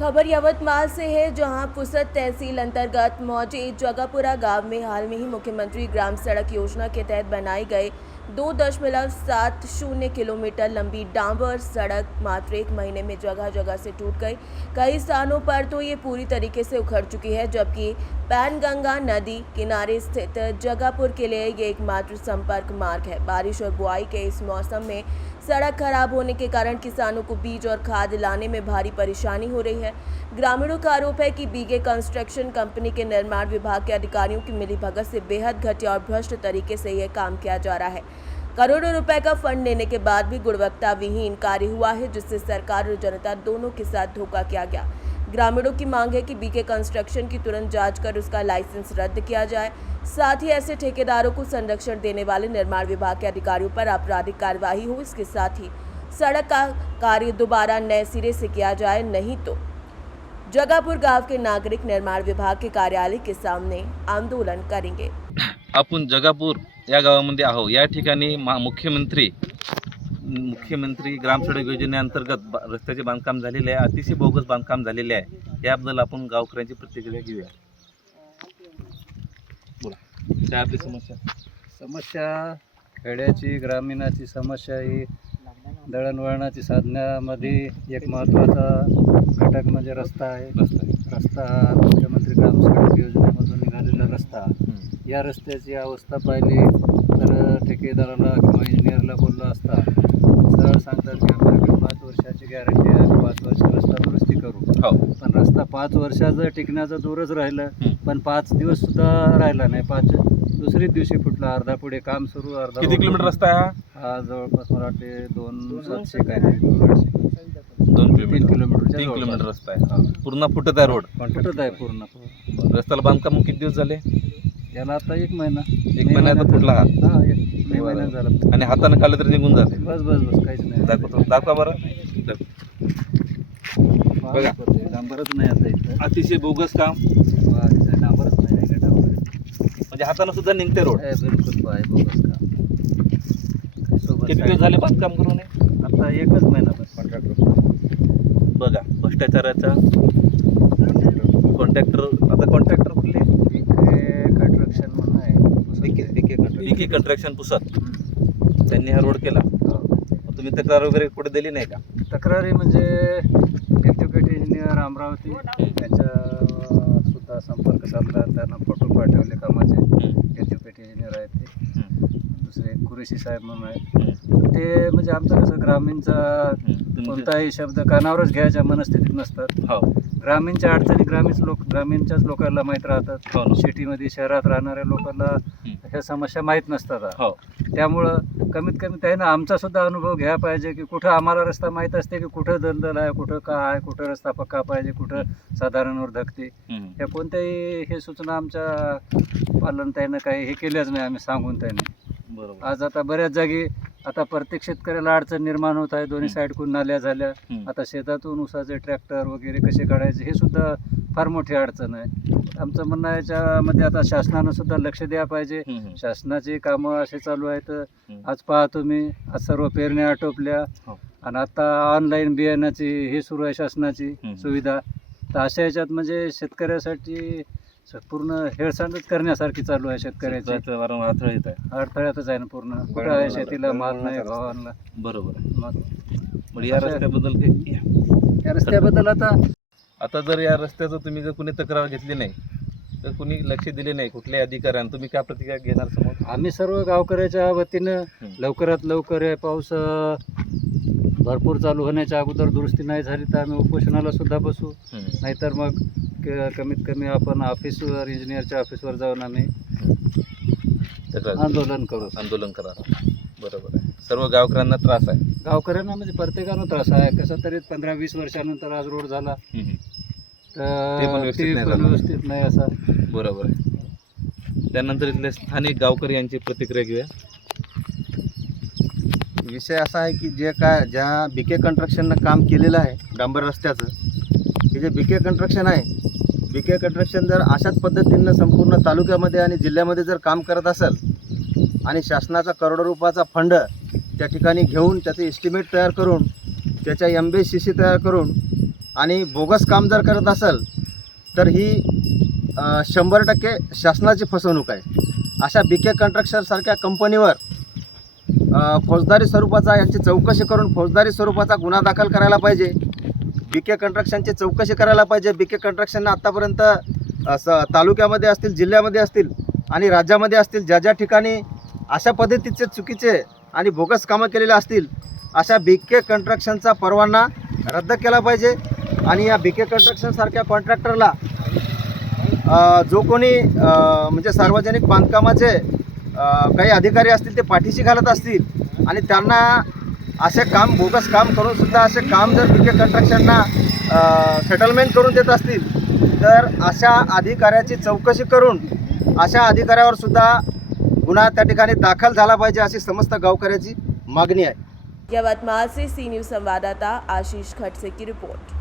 खबर यवतमाल से है, जहां पुसद तहसील अंतर्गत मौजे जगापुरा गांव में हाल में ही मुख्यमंत्री ग्राम सड़क योजना के तहत बनाई गई 2.70 किलोमीटर लंबी डांबर सड़क मात्र 1 महीने में जगह जगह से टूट गई। कई स्थानों पर तो ये पूरी तरीके से उखड़ चुकी है, जबकि पैनगंगा नदी किनारे स्थित जगापुर के लिए ये एकमात्र संपर्क मार्ग है। बारिश और बुआई के इस मौसम में सड़क खराब होने के कारण किसानों को बीज और खाद लाने में भारी परेशानी हो रही है। ग्रामीणों का आरोप है कि बीगे कंस्ट्रक्शन कंपनी के निर्माण विभाग के अधिकारियों की मिलीभगत से बेहद घटिया और भ्रष्ट तरीके से यह काम किया जा रहा है। करोड़ों रुपए का फंड लेने के बाद भी गुणवत्ता विहीन कार्य हुआ है, जिससे सरकार और जनता दोनों के साथ धोखा किया गया। ग्रामीणों की मांग है कि बीके कंस्ट्रक्शन की तुरंत जांच कर उसका लाइसेंस रद्द किया जाए। साथ ही ऐसे ठेकेदारों को संरक्षण देने वाले निर्माण विभाग के अधिकारियों पर आपराधिक कार्यवाही हो। इसके साथ ही सड़क का कार्य दोबारा नए सिरे से किया जाए, नहीं तो जगापुर गांव के नागरिक निर्माण विभाग के कार्यालय के सामने आंदोलन करेंगे। आपण जगापूर या गावामध्ये आहो। या ठिकाणी मुख्यमंत्री ग्राम सडक योजनेअंतर्गत रस्त्याचे बांधकाम झालेले आहे, अतिशय बोगस बांधकाम झालेले आहे। याबद्दल आपण गावकऱ्यांची प्रतिक्रिया घेऊया। बोला, काय आपली समस्या खेड्याची ग्रामीणाची समस्या ही दळणवळणाची साधण्यामध्ये एक महत्त्वाचा घटक म्हणजे रस्ता आहे। रस्ता हा मुख्यमंत्री ग्राम सडक योजनेमधून निघालेला रस्ता, या रस्त्याची अवस्था पाहिली तर ठेकेदाराला किंवा इंजिनियरला बोललो असता सरळ सांगतात की आमच्याकडे 5 वर्षाची गॅरंटी आहे, 5 वर्ष रस्ता दुरुस्ती करू। पण रस्ता 5 वर्षाचं टिकण्याचं दूरच राहिलं, पण 5 दिवस सुद्धा राहिला नाही। दुसऱ्याच दिवशी फुटला, अर्धा पुढे काम सुरू, अर्धा। किती किलोमीटर रस्ता आहे हा? जवळपास मला वाटते 2,700 काय नाही, 3 किलोमीटर रस्ता आहे। पूर्ण फुटत आहे रोड, फुटत आहे पूर्ण। रस्त्याला बांधकाम किती दिवस झाले? याला आता 1 महिना। 1 महिन्यात फुटला हा? हा, 1 महिना झाला। आणि हाताने खाल्लं तरी निघून जाते? बस काहीच नाही। दाखवा बरं। बघा, डांबरच नाही आता इथं, अतिशय बोगस काम, डांबरच नाही, डांबर म्हणजे हाताने सुद्धा निघते रोड। बिलकुल आहे बोगस काम। किती दिवस झाले बांधकाम करून? आता 1 महिना बस। कॉन्ट्रॅक्टर बघा, भ्रष्टाचाराचा कॉन्ट्रॅक्टर। आता कॉन्ट्रॅक्टर कुठले? कंस्ट्रक्शन म्हणून आहे, बीके कंस्ट्रक्शन पुसद, त्यांनी हा रोड केला। तुम्ही तक्रार वगैरे कुठे दिली नाही का? तक्रारी म्हणजे एक्झिक्युटिव्ह इंजिनियर अमरावती त्याच्या सुद्धा संपर्क साधला, त्यांना फोटो पाठवले कामाचे। एक्झिक्युटिव्ह इंजिनियर आहेत ते, दुसरे कुरेशी साहेब म्हणून आहेत ते। म्हणजे आमचं कसं ग्रामीणचा कोणताही शब्द कानावरच घ्यायच्या मनस्थितीत नसतात। ग्रामीणच्या अडचणी ग्रामीणच्याच लोकांना माहीत राहतात। सिटीमध्ये शहरात राहणाऱ्या लोकांना ह्या समस्या माहीत नसतात। त्यामुळं कमीत कमी त्यानं आमचा सुद्धा अनुभव घ्या पाहिजे की कुठं आम्हाला रस्ता माहीत असते की कुठं दलदल आहे, कुठं काय आहे, कुठं रस्ता पक्का पाहिजे, कुठं साधारणवर धकते। या कोणत्याही हे सूचना आमच्या पालन त्यानं काही हे केल्याच नाही, आम्ही सांगून त्याने। बरोबर। आज आता बऱ्याच जागी आता प्रत्येक शेतकऱ्याला अडचण निर्माण होत आहे। दोन्ही साईडकडून नाल्या झाल्या, आता शेतातून ऊसाचे ट्रॅक्टर वगैरे कसे काढायचे हे सुद्धा फार मोठी अडचण आहे। आमचं म्हणणं याच्यामध्ये आता शासनानं सुद्धा लक्ष द्या पाहिजे। शासनाची कामं असे चालू आहेत। आज पहा तुम्ही, आज सर्व पेरण्या आटोपल्या आणि आता ऑनलाईन बियाण्याची हे सुरू आहे शासनाची सुविधा। तर अशा ह्याच्यात म्हणजे शेतकऱ्यासाठी पूर्ण हेळसांडच करण्यासारखी चालू आहे शेतकऱ्याची। अडथळ्यातच आहे ना पूर्ण, कुठं आहे शेतीला माल नाही, भावांना। बरोबर मग या रस्त्याबद्दल या रस्त्याबद्दल आता जर या रस्त्याचं तुम्ही जर कुणी तक्रार घेतली नाही तर कुणी लक्ष दिले नाही कुठल्याही अधिकाऱ्यांनी, तुम्ही काय प्रतिक्रिया घेणार समोर? आम्ही सर्व गावकऱ्याच्या वतीनं लवकरात लवकर पाऊस भरपूर चालू होण्याच्या अगोदर दुरुस्ती नाही झाली तर आम्ही उपोषणाला सुद्धा बसू, नाहीतर मग कमीत कमी आपण ऑफिसवर, इंजिनियरच्या ऑफिसवर जाऊन आम्ही आंदोलन करा। बरोबर आहे। सर्व गावकऱ्यांना त्रास आहे, गावकऱ्यांना म्हणजे प्रत्येकानं त्रास आहे। कसं तरी 15-20 वर्षानंतर आज रोड झाला तर ते पण व्यवस्थित नाही असा। बरोबर आहे। त्यानंतर इथले स्थानिक गावकरी यांची प्रतिक्रिया घेऊया। विषय असा आहे की ज्या बीके कंस्ट्रक्शननं काम केलेलं आहे डांबर रस्त्याचं, हे जे बीके कंस्ट्रक्शन आहे, बीके कंस्ट्रक्शन जर अशाच पद्धतीनं संपूर्ण तालुक्यामध्ये आणि जिल्ह्यामध्ये जर काम करत असेल आणि शासनाचा करोडो रुपयाचा फंड त्या ठिकाणी घेऊन त्याचे एस्टिमेट तयार करून त्याच्या MBCC तयार करून आणि बोगस काम जर करत असेल तर ही 100% शासनाची फसवणूक आहे. अशा BK कंस्ट्रक्शनसारख्या कंपनीवर फौजदारी स्वरूपाचा यांची चौकशी करून फौजदारी स्वरूपाचा गुन्हा दाखल करायला पाहिजे. BK कंस्ट्रक्शनची चौकशी करायला पाहिजे. BK कंस्ट्रक्शननं आत्तापर्यंत तालुक्यामध्ये असतील, जिल्ह्यामध्ये असतील आणि राज्यामध्ये असतील ज्या ज्या ठिकाणी अशा पद्धतीचे चुकीचे आणि बोगस कामं केलेले असतील अशा BK कंस्ट्रक्शनचा परवाना रद्द केला पाहिजे. आणि या BK कंस्ट्रक्शनसारख्या कॉन्ट्रॅक्टरला जो कोणी म्हणजे सार्वजनिक बांधकामाचे काही अधिकारी असतील ते पाठीशी घालत असतील आणि त्यांना असे काम बोगस काम करून सुद्धा असे काम जर BK कंस्ट्रक्शनना सेटलमेंट करून देत असतील तर अशा अधिकाऱ्याची चौकशी करून अशा अधिकाऱ्यावर सुद्धा गुन्हा त्या ठिकाणी दाखल झाला पाहिजे अशी समस्त गावकऱ्याची मागणी आहे. यवतमाळ से सी न्यूज़ संवाददाता आशीष खडसे की रिपोर्ट.